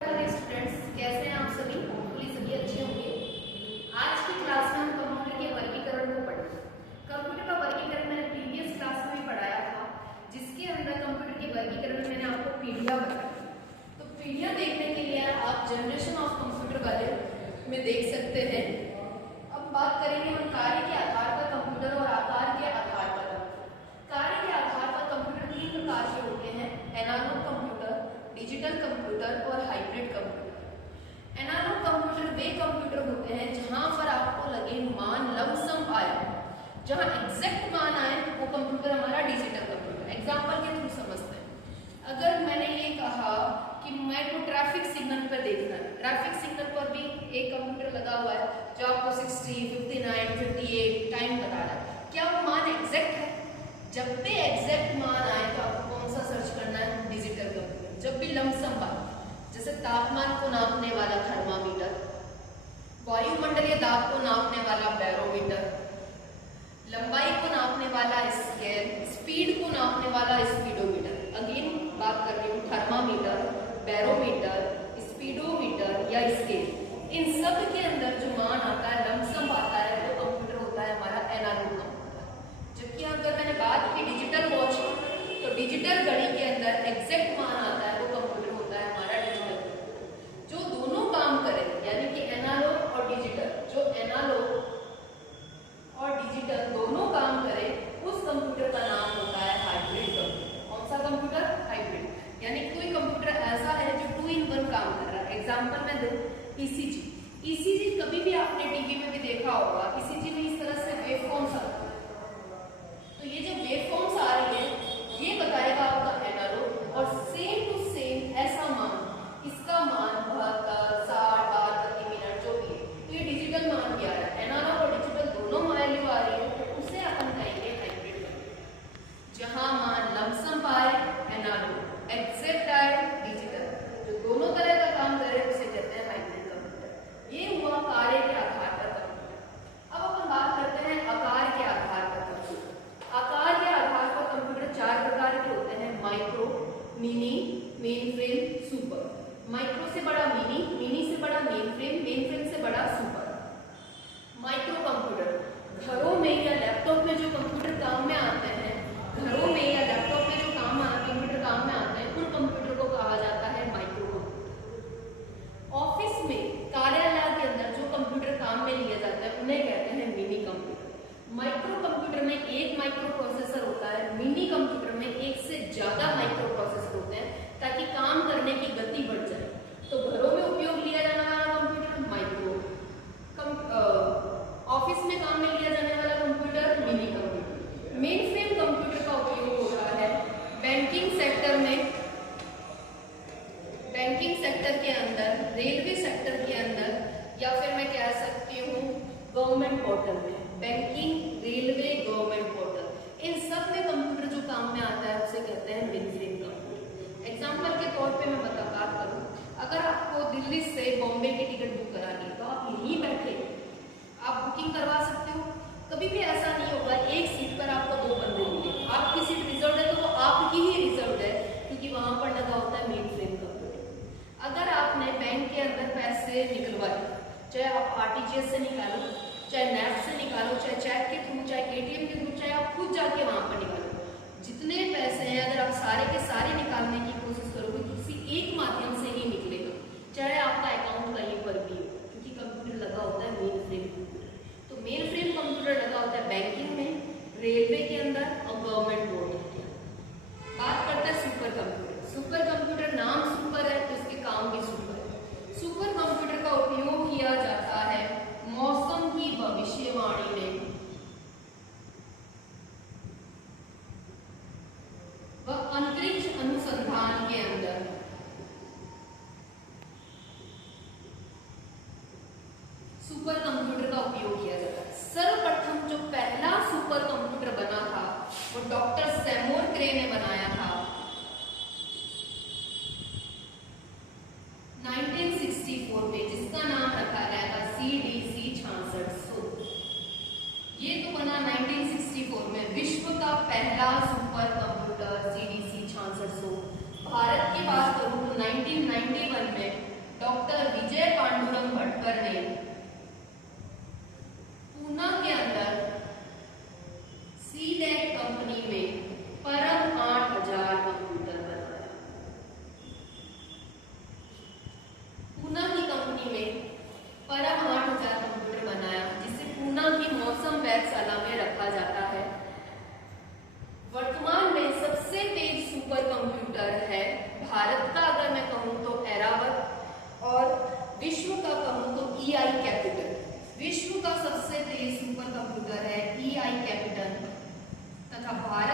Students, कैसे हैं आप सभी? होपफुली सभी अच्छे होंगे। आज की क्लास में हम कंप्यूटर के वर्गीकरण को पढ़ेंगे। कंप्यूटर का वर्गीकरण मैंने प्रीवियस क्लास में भी पढ़ाया था, जिसके अंदर कंप्यूटर के वर्गीकरण में मैंने आपको पीढ़ियां बताई। तो पीढ़ियां देखने के लिए आप जनरेशन ऑफ कंप्यूटर वाले में देख सकते हैं। अब बात करेंगे हम कार्य के आधार पर कंप्यूटर और आकार के आधार पर। कार्य के आधार पर कंप्यूटर तीन प्रकार के होते हैं: एनालॉग कंप्यूटर, डिजिटल कंप्यूटर और हाइब्रिड कंप्यूटर। एनालॉग कंप्यूटर वे कंप्यूटर होते हैं जहां पर आपको लगे मान लमसम आए, जहां एग्जैक्ट मान आए, वो कंप्यूटर हमारा डिजिटल कंप्यूटर। एग्जांपल के थ्रू समझते हैं। अगर मैंने ये कहा कि मेरे को ट्रैफिक सिग्नल पर देखना है, ट्रैफिक सिग्नल पर भी एक कंप्यूटर लगा हुआ है जो आपको 60, 59, 58 टाइम बता रहा है। क्या वो मान एग्जैक्ट है? जब भी एग्जैक्ट मान आए तो आपको कौन सा सर्च करना है? Digital computer. जब भी लमसम बात, जैसे तापमान को नापने वाला थर्मामीटर, वायुमंडलीय दाब को नापने वाला बैरोमीटर, लंबाई को नापने वाला स्केल, स्पीड को नापने वाला स्पीडोमीटर। अगेन बात कर रही हूँ थर्मामीटर, बैरोमीटर, स्पीडोमीटर या स्केल। इन सब के अंदर जो मान आता है, लमसम आता है, वो कंप्यूटर होता है हमारा एनालॉग कंप्यूटर। जबकि अगर मैंने बात की डिजिटल वॉच की, तो डिजिटल घड़ी के अंदर एग्जैक्ट मान आता है, वो कंप्यूटर होता है हमारा डिजिटल कंप्यूटर। जो दोनों काम करे, यानी कि एनालॉग और डिजिटल, जो एनालॉग और डिजिटल दोनों काम करे, उस कंप्यूटर का नाम होता है हाइब्रिड कंप्यूटर। कौन सा कंप्यूटर? हाइब्रिड। यानी कोई कंप्यूटर ऐसा है जो 2 in 1 काम कर रहा है। एग्जाम्पल में दे, ईसीजी। ईसीजी कभी भी आपने टीवी में भी देखा होगा। ईसीजी में इस तरह से वेवफॉर्म्स आते हैं। तो ये जो वेवफॉर्म्स आ रही है, ये बताएगा आपका एनालॉग, और सेम टू सेम ऐसा मान, इसका मान 72, 60 बार प्रति मिनट जो भी है, तो ये डिजिटल मान क्या है? एनालॉग और डिजिटल दोनों वैल्यू आ रही है, तो उसे अपन कहेंगे हाइब्रिड कंप्यूटर। जहां मान लमसम पाए एनालॉग, एग्जैक्ट आए डिजिटल, जो दोनों तरह का काम करे उसे कहते हैं हाइब्रिड कंप्यूटर। ये हुआ कार्य के आधार पर कंप्यूटर। अब अपन बात करते हैं आकार के आधार पर कंप्यूटर। आकार के आधार पर कंप्यूटर 4 प्रकार के होते हैं: micro, mini, mainframe, super. Micro से बड़ा मिनी, मिनी से बड़ा मेनफ्रेम, मेनफ्रेम से बड़ा सुपर। माइक्रो कंप्यूटर घरों में या लैपटॉप में जो कंप्यूटर काम में आते हैं, घरों में या लैपटॉप में जो कंप्यूटर काम में आते हैं, उन कंप्यूटर को कहा जाता है माइक्रो कंप्यूटर। ऑफिस में, कार्यालय के अंदर जो कंप्यूटर काम में लिया जाता है, उन्हें कहते हैं मिनी कंप्यूटर। माइक्रो कंप्यूटर में एक माइक्रो प्रोसेसर होता है, मिनी कंप्यूटर में एक से ज्यादा माइक्रो प्रोसेसर होते हैं, ताकि काम करने की गति बढ़ जाए। तो घरों में उपयोग लिया जाने वाला कंप्यूटर माइक्रो, ऑफिस में काम में लिया जाने वाला computer mini computer. Main frame computer का उपयोग होता है बैंकिंग सेक्टर में, बैंकिंग सेक्टर के अंदर, रेलवे सेक्टर के अंदर, या फिर मैं कह सकती हूँ गवर्नमेंट पोर्टल में। बैंकिंग, रेलवे, गवर्नमेंट पोर्टल, इन सब में कंप्यूटर जो काम में आता है उसे कहते हैं मेन फ्रेम कंप्यूटर। एग्जाम्पल के तौर पे मैं बात करूँ, अगर आपको दिल्ली से बॉम्बे की टिकट बुक करानी है, तो आप यहीं बैठे आप बुकिंग करवा सकते हो। कभी भी ऐसा नहीं होगा एक सीट पर आपको 2 बंदे मिले। आपकी सीट रिजर्व है तो वो आपकी ही रिजर्व है, क्योंकि वहां पर लगा होता है मेन फ्रेम कंप्यूटर। अगर आपने बैंक के अंदर पैसे निकलवाए, चाहे आप आरटीजीएस से निकालो, चाहे नेफ्ट से निकालो, चाहे चेक के थ्रू, चाहे एटीएम के थ्रू, चाहे आप खुद जाके वहां पर निकालो, जितने पैसे हैं अगर आप सारे के सारे निकालने की कोशिश करोगे, किसी एक माध्यम से ही निकलेगा, चाहे आपका अकाउंट कहीं पर भी हो, क्योंकि कंप्यूटर लगा होता है मेन फ्रेम कंप्यूटर। तो मेन फ्रेम कंप्यूटर लगा होता है बैंकिंग में, रेलवे के अंदर और गवर्नमेंट बोर्ड के अंदर। बात करते हैं सुपर कंप्यूटर। सुपर कंप्यूटर नाम सुपर है तो इसके काम भी सुपर है। सुपर कंप्यूटर का उपयोग किया जाता है मौसम की भविष्यवाणी में व अंतरिक्ष अनुसंधान के अंदर। सुपर कंप्यूटर का उपयोग किया जाता है। सर्वप्रथम जो पहला सुपर कंप्यूटर बना था वो डॉक्टर सेमोर क्रे ने बनाया था 1964 में, जिसका नाम रखा गया था CDC 6600। ये तो बना 1964 में। विश्व का पहला सुपर कंप्यूटर CDC 6600। भारत की बात करूं तो 1991 में सुपर कंप्यूटर है। भारत का अगर मैं कहूँ तो एरावत, और विश्व का कहूँ तो EI कैपिटल। विश्व का सबसे तेज सुपर कंप्यूटर है EI कैपिटल, तथा भारत